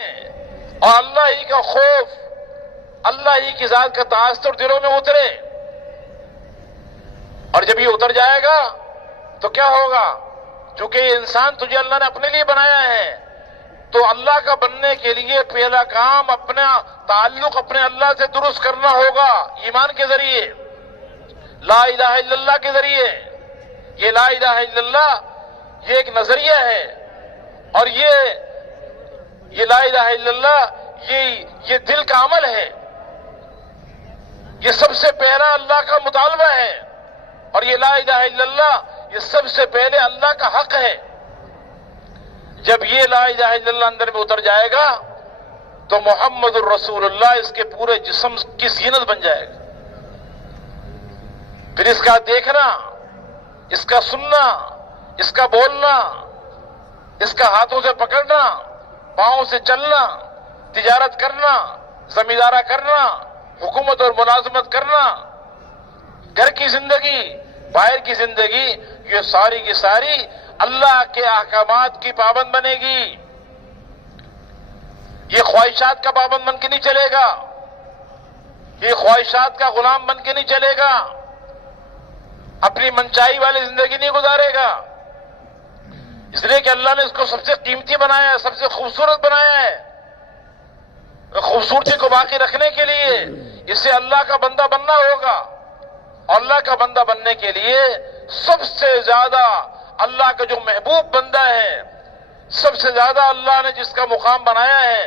اور اللہ ہی کا خوف، اللہ ہی کی ذات کا تاثر دلوں میں اترے. اور جب یہ اتر جائے گا تو کیا ہوگا؟ چونکہ یہ انسان تجھے اللہ نے اپنے لیے بنایا ہے، تو اللہ کا بننے کے لیے پہلا کام اپنا تعلق اپنے اللہ سے درست کرنا ہوگا، ایمان کے ذریعے، لا الہ الا اللہ کے ذریعے. یہ لا الہ الا اللہ یہ ایک نظریہ ہے، اور یہ لا الہ الا اللہ یہ دل کا عمل ہے. یہ سب سے پہلا اللہ کا مطالبہ ہے، اور یہ لا الہ الا اللہ یہ سب سے پہلے اللہ کا حق ہے. جب یہ لا الہ الا اللہ اندر میں اتر جائے گا تو محمد الرسول اللہ اس کے پورے جسم کی زینت بن جائے گا. پھر اس کا دیکھنا، اس کا سننا، اس کا بولنا، اس کا ہاتھوں سے پکڑنا، پاؤں سے چلنا، تجارت کرنا، زمیندارہ کرنا، حکومت اور ملازمت کرنا، گھر کی زندگی، باہر کی زندگی، یہ ساری کی ساری اللہ کے احکامات کی پابند بنے گی. یہ خواہشات کا پابند بن کے نہیں چلے گا، یہ خواہشات کا غلام بن کے نہیں چلے گا، اپنی منچائی والی زندگی نہیں گزارے گا. اس لیے کہ اللہ نے اس کو سب سے قیمتی بنایا ہے، سب سے خوبصورت بنایا ہے. خوبصورتی کو باقی رکھنے کے لیے اسے اللہ کا بندہ بننا ہوگا. اور اللہ کا بندہ بننے کے لیے سب سے زیادہ اللہ کا جو محبوب بندہ ہے، سب سے زیادہ اللہ نے جس کا مقام بنایا ہے،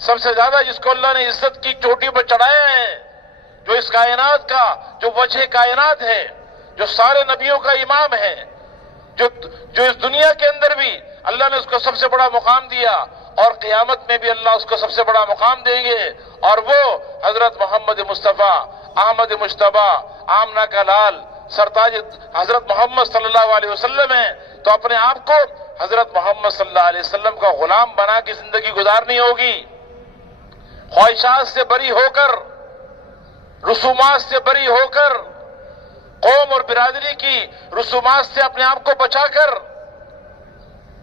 سب سے زیادہ جس کو اللہ نے عزت کی چوٹی پر چڑھایا ہے، جو اس کائنات کا جو وجہ کائنات ہے، جو سارے نبیوں کا امام ہے، جو اس دنیا کے اندر بھی اللہ نے اس کو سب سے بڑا مقام دیا، اور قیامت میں بھی اللہ اس کو سب سے بڑا مقام دیں گے، اور وہ حضرت محمد مصطفیٰ احمد مجتبی آمنہ کا لال سرتاج حضرت محمد صلی اللہ علیہ وسلم ہیں. تو اپنے آپ کو حضرت محمد صلی اللہ علیہ وسلم کا غلام بنا کے زندگی گزارنی ہوگی. خواہشات سے بری ہو کر، رسومات سے بری ہو کر، قوم اور برادری کی رسومات سے اپنے آپ کو بچا کر،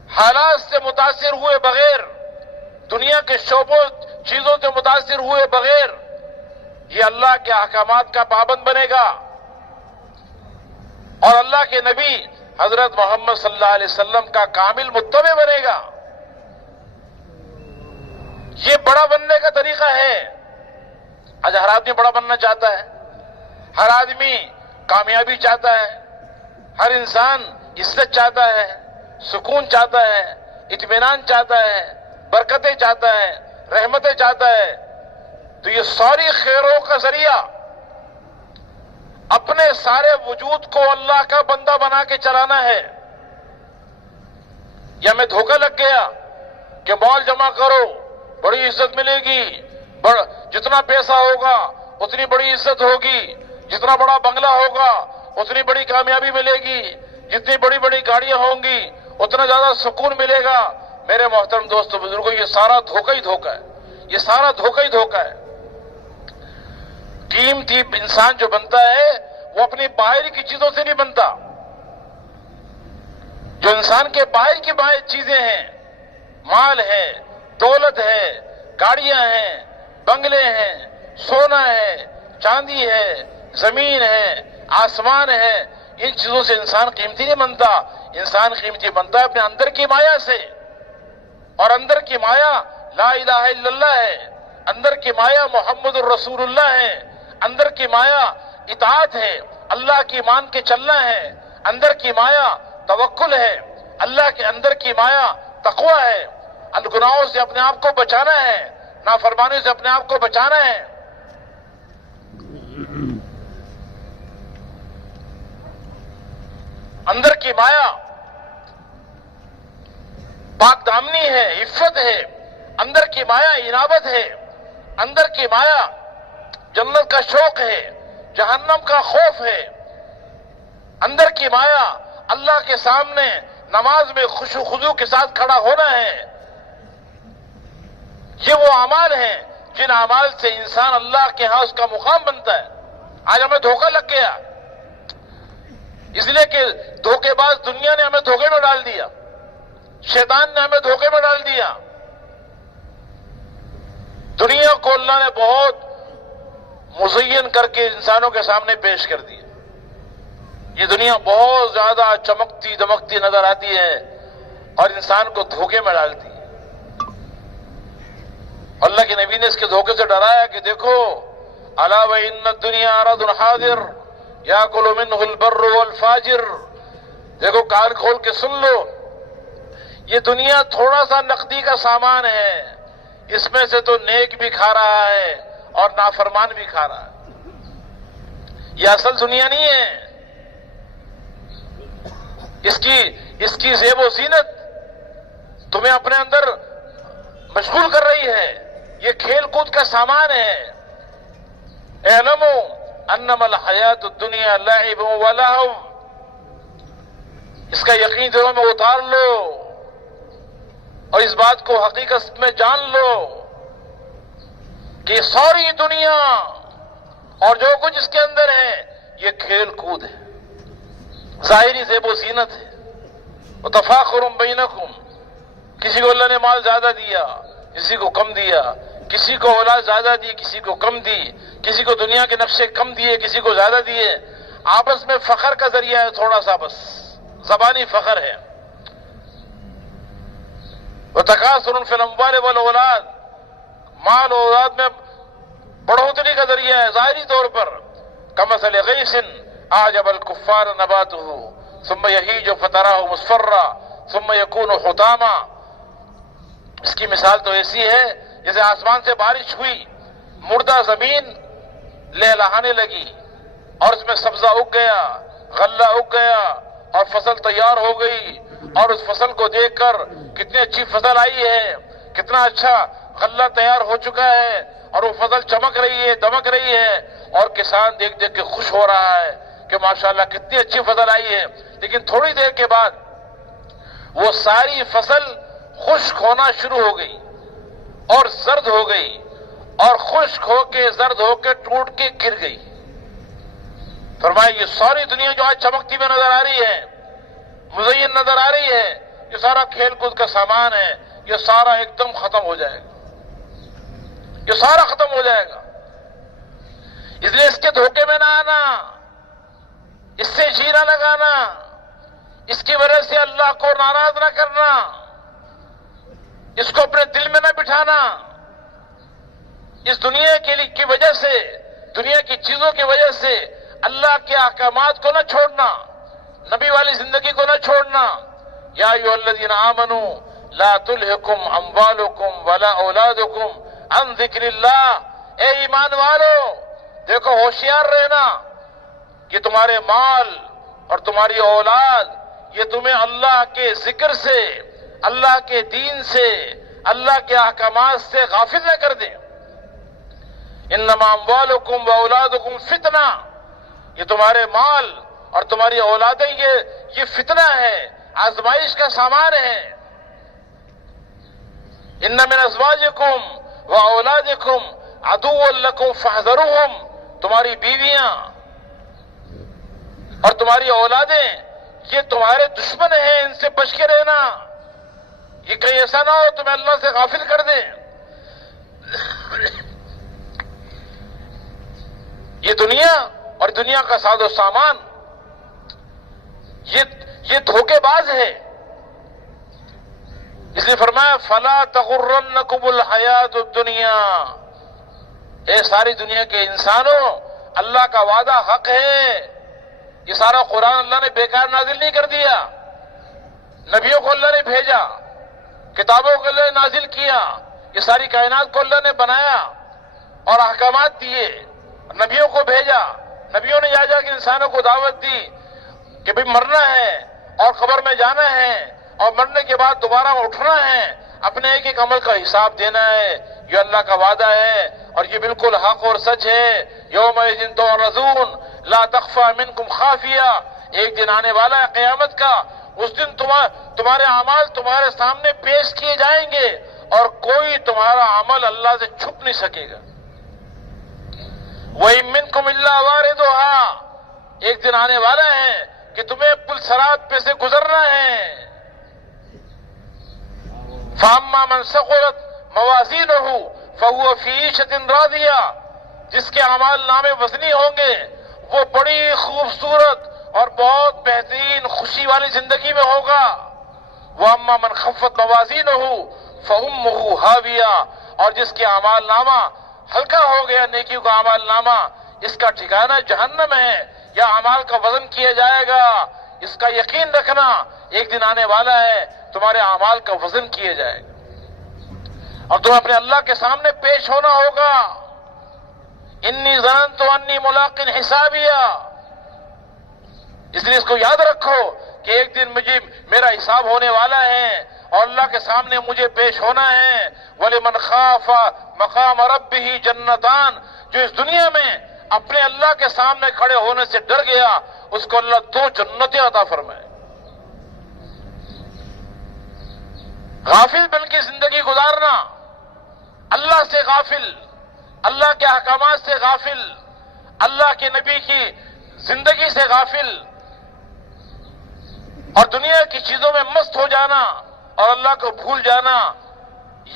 حالات سے متاثر ہوئے بغیر، دنیا کے شعبوں چیزوں سے متاثر ہوئے بغیر یہ اللہ کے احکامات کا پابند بنے گا، اور اللہ کے نبی حضرت محمد صلی اللہ علیہ وسلم کا کامل متبع بنے گا. یہ بڑا بننے کا طریقہ ہے. آج ہر آدمی بڑا بننا چاہتا ہے، ہر آدمی کامیابی چاہتا ہے، ہر انسان عزت چاہتا ہے، سکون چاہتا ہے، اطمینان چاہتا ہے، برکتیں چاہتا ہے، رحمتیں چاہتا ہے. تو یہ ساری خیروں کا ذریعہ اپنے سارے وجود کو اللہ کا بندہ بنا کے چلانا ہے. یا میں دھوکہ لگ گیا کہ مال جمع کرو بڑی عزت ملے گی، جتنا پیسہ ہوگا اتنی بڑی عزت ہوگی، جتنا بڑا بنگلہ ہوگا اتنی بڑی کامیابی ملے گی، جتنی بڑی بڑی گاڑیاں ہوں گی اتنا زیادہ سکون ملے گا. میرے محترم دوستو بزرگوں، یہ سارا دھوکہ ہی دھوکہ ہے، یہ سارا دھوکہ ہی دھوکہ ہے. قیمتی انسان جو بنتا ہے وہ اپنی باہر کی چیزوں سے نہیں بنتا. جو انسان کے باہر چیزیں ہیں، مال ہے، دولت ہے، گاڑیاں ہیں، بنگلے ہیں، سونا ہے، چاندی ہے، زمین ہے، آسمان ہے، ان چیزوں سے انسان قیمتی نہیں بنتا. انسان قیمتی بنتا ہے اپنے اندر کی مایا سے، اور اندر کی مایا لا الہ الا اللہ ہے، اندر کی مایا محمد الرسول اللہ ہے، اندر کی مایا اطاعت ہے، اللہ کی مان کے چلنا ہے، اندر کی مایا توکل ہے، اللہ کے اندر کی مایا تقوی ہے، گناہوں سے اپنے آپ کو بچانا ہے، نافرمانی سے اپنے آپ کو بچانا ہے. اندر کی مایا پاک دامنی ہے، عفت ہے، اندر کی مایا انابت ہے، اندر کی مایا جنت کا شوق ہے، جہنم کا خوف ہے، اندر کی مایا اللہ کے سامنے نماز میں خشوع خضوع کے ساتھ کھڑا ہونا ہے. یہ وہ اعمال ہیں جن اعمال سے انسان اللہ کے ہاں اس کا مقام بنتا ہے. آج ہمیں دھوکہ لگ گیا، اس لیے کہ دھوکے باز دنیا نے ہمیں دھوکے میں ڈال دیا، شیطان نے ہمیں دھوکے میں ڈال دیا. کو اللہ نے بہت مزین کر کے انسانوں کے سامنے پیش کر دیا. یہ دنیا بہت زیادہ چمکتی دمکتی نظر آتی ہے اور انسان کو دھوکے میں ڈالتی ہے. اللہ کے نبی نے اس کے دھوکے سے ڈرایا کہ دیکھو الا وان الدنیا عرض حاضر یاکل منہ البر والفاجر. دیکھو کان کھول کے سن لو، یہ دنیا تھوڑا سا نقدی کا سامان ہے، اس میں سے تو نیک بھی کھا رہا ہے اور نافرمان بھی کھا رہا ہے. یہ اصل دنیا نہیں ہے. اس کی زیب و زینت تمہیں اپنے اندر مشغول کر رہی ہے. یہ کھیل کود کا سامان ہے. اعلموا انما الحیات الدنیا لعب و لہو. اس کا یقین دلوں میں اتار لو اور اس بات کو حقیقت میں جان لو کہ ساری دنیا اور جو کچھ اس کے اندر ہے یہ کھیل کود ہے، ظاہری زیب و زینت ہے. وتفاخر بینکم، کسی کو اللہ نے مال زیادہ دیا، کسی کو کم دیا، کسی کو اولاد زیادہ دی، کسی کو کم دی، کسی کو دنیا کے نقشے کم دیے، کسی کو زیادہ دیے. آپس میں فخر کا ذریعہ ہے، تھوڑا سا بس زبانی فخر ہے. وتکاثر فی الاموال والاولاد، مال و اولاد میں بڑھوتری کا ذریعہ ہے ظاہری طور پر. کمثل غیث اعجب الکفار نباته ثم یہیج فتراه مصفرا ثم یکون حطاما. اس کی مثال تو ایسی ہے جیسے آسمان سے بارش ہوئی، مردہ زمین لہلہانے لگی اور اس میں سبزہ اگ گیا، غلہ اگ گیا اور فصل تیار ہو گئی. اور اس فصل کو دیکھ کر کتنی اچھی فصل آئی ہے، کتنا اچھا غلہ تیار ہو چکا ہے اور وہ فصل چمک رہی ہے، دمک رہی ہے اور کسان دیکھ دیکھ کے خوش ہو رہا ہے کہ ماشاءاللہ کتنی اچھی فصل آئی ہے. لیکن تھوڑی دیر کے بعد وہ ساری فصل خشک ہونا شروع ہو گئی اور زرد ہو گئی اور خشک ہو کے زرد ہو کے ٹوٹ کے گر گئی. فرمایا یہ ساری دنیا جو آج چمکتی میں نظر آ رہی ہے، مزین نظر آ رہی ہے، یہ سارا کھیل کود کا سامان ہے، یہ سارا ایک دم ختم ہو جائے گا، یہ سارا ختم ہو جائے گا. اس لیے اس کے دھوکے میں نہ آنا، اس سے جی نہ لگانا، اس کی وجہ سے اللہ کو ناراض نہ کرنا، اس کو اپنے دل میں نہ بٹھانا. اس دنیا کی وجہ سے، دنیا کی چیزوں کی وجہ سے اللہ کے احکامات کو نہ چھوڑنا، نبی والی زندگی کو نہ چھوڑنا. یا ایھا الذین آمنوا لا تلھکم اموالکم ولا اولادکم عن ذکر اللہ. اے ایمان والو دیکھو ہوشیار رہنا کہ تمہارے مال اور تمہاری اولاد یہ تمہیں اللہ کے ذکر سے، اللہ کے دین سے، اللہ کے احکامات سے غافل نہ کر دیں. انما اموالکم واولادکم فتنہ، یہ تمہارے مال اور تمہاری اولادیں یہ فتنہ ہے، آزمائش کا سامان ہے. ان من ازواجکم واولادکم عدو لکم فاحذروہم، تمہاری بیویاں اور تمہاری اولادیں یہ تمہارے دشمن ہیں، ان سے بچ کے رہنا. یہ کہیں ایسا نہ ہو تمہیں اللہ سے غافل کر دیں. یہ دنیا اور دنیا کا ساز و سامان یہ دھوکے باز ہے. اس لیے فرمایا فلا تغرنکم الحیات الدنیا. اے ساری دنیا کے انسانوں، اللہ کا وعدہ حق ہے. یہ سارا قرآن اللہ نے بیکار نازل نہیں کر دیا، نبیوں کو اللہ نے بھیجا، کتابوں کو اللہ نے نازل کیا، یہ ساری کائنات کو اللہ نے بنایا اور احکامات دیے، نبیوں کو بھیجا. نبیوں نے جا کے انسانوں کو دعوت دی کہ بھئی مرنا ہے اور قبر میں جانا ہے اور مرنے کے بعد دوبارہ اٹھنا ہے، اپنے ایک ایک عمل کا حساب دینا ہے. یہ اللہ کا وعدہ ہے اور یہ بالکل حق اور سچ ہے. یومئذ تعرضون لا تخفى منکم خافیہ. ایک دن آنے والا ہے قیامت کا، اس دن تمہارے اعمال تمہارے سامنے پیش کیے جائیں گے اور کوئی تمہارا عمل اللہ سے چھپ نہیں سکے گا. وَإِن مِّنكُمْ إِلَّا وَارِدُهَا. ایک دن آنے والا ہے کہ تمہیں پل صراط پہ سے گزرنا ہے. فَأَمَّا مَنْ ثَقُلَتْ مَوَازِينُهُ فہو فی عیشۃ راضیہ، جس کے اعمال نامے وزنی ہوں گے وہ بڑی خوبصورت اور بہت بہترین خوشی والی زندگی میں ہوگا۔ وَأَمَّا مَنْ خَفَّتْ مَوَازِينُهُ فَأُمُّهُ هَاوِيَةٌ، اور جس کے اعمال نامہ ہلکا ہو گیا، نیکیوں کا اعمال نامہ، اس کا ٹھکانہ جہنم ہے، یا اعمال کا وزن کیا جائے گا۔ اس کا یقین رکھنا ایک دن آنے والا ہے تمہارے اعمال کا وزن کیا جائے گا اور تمہیں اپنے اللہ کے سامنے پیش ہونا ہوگا۔ انی ظننت انی ملاق حسابیہ، اس لیے اس کو یاد رکھو کہ ایک دن میرا حساب ہونے والا ہے اور اللہ کے سامنے مجھے پیش ہونا ہے۔ وَلِمَنْ خَافَ مَقَامَ رَبِّهِ جَنَّتَانِ، جو اس دنیا میں اپنے اللہ کے سامنے کھڑے ہونے سے ڈر گیا اس کو اللہ 2 جنتیں عطا فرمائے۔ غافل بن کے زندگی گزارنا، اللہ سے غافل، اللہ کے احکامات سے غافل، اللہ کے نبی کی زندگی سے غافل اور دنیا کی چیزوں میں مست ہو جانا اور اللہ کو بھول جانا،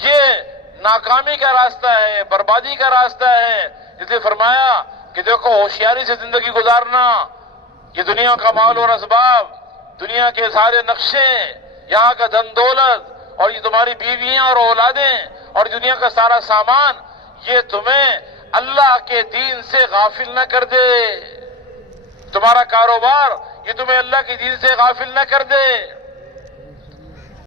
یہ ناکامی کا راستہ ہے، بربادی کا راستہ ہے۔ اس لیے فرمایا کہ دیکھو ہوشیاری سے زندگی گزارنا، یہ دنیا کا مال اور اسباب، دنیا کے سارے نقشے، یہاں کا دھن دولت اور یہ تمہاری بیویاں اور اولادیں اور دنیا کا سارا سامان، یہ تمہیں اللہ کے دین سے غافل نہ کر دے، تمہارا کاروبار یہ تمہیں اللہ کے دین سے غافل نہ کر دے۔